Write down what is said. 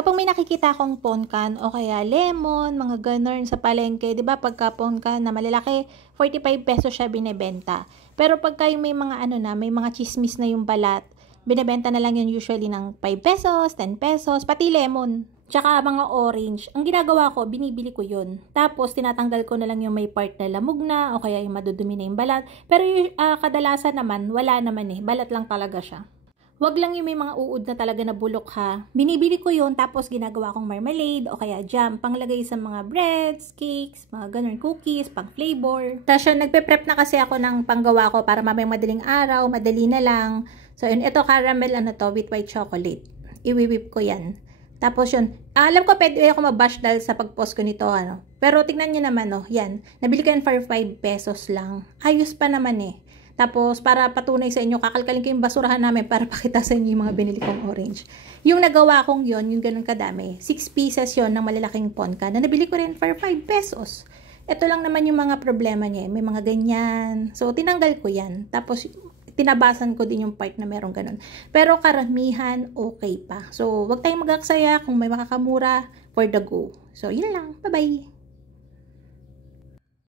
Kapag may nakikita akong ponkan o kaya lemon, mga ganun sa palengke, 'di ba pagka ponkan na malalaki, 45 pesos siya binebenta. Pero pagka yung may mga ano na, may mga chismis na yung balat, binebenta na lang yun usually ng 5 pesos, 10 pesos, pati lemon. Tsaka mga orange. Ang ginagawa ko, binibili ko yun. Tapos, tinatanggal ko na lang yung may part na lamog na o kaya yung madudumi na yung balat. Pero kadalasan naman, wala naman eh. Balat lang talaga siya. Wag lang yung may mga uod na talaga na bulok ha. Binibili ko yun tapos ginagawa kong marmalade o kaya jam. Panglagay sa mga breads, cakes, mga ganun, cookies, pang flavor. Tapos yun, nagpe-prep na kasi ako ng panggawa ko para mamayang madaling araw, madali na lang. So yun, ito caramel ano to, with white chocolate. Iwi-whip ko yan. Tapos yun, alam ko pwede ako mabash dahil sa pag-post ko nito ano. Pero tignan nyo naman oh, yan. Nabili ko yan for 5 pesos lang. Ayos pa naman eh. Tapos, para patunay sa inyo, kakalkalin ko yung basurahan namin para pakita sa inyo yung mga binili kong orange. Yung nagawa kong yon yung ganun kadami. 6 pieces yon ng malalaking ponka na nabili ko rin for 5 pesos. Ito lang naman yung mga problema niya. May mga ganyan. So, tinanggal ko yan. Tapos, tinabasan ko din yung part na merong ganun. Pero karamihan, okay pa. So, wag tayong mag-aksaya kung may makakamura for the go. So, yun lang. Bye-bye!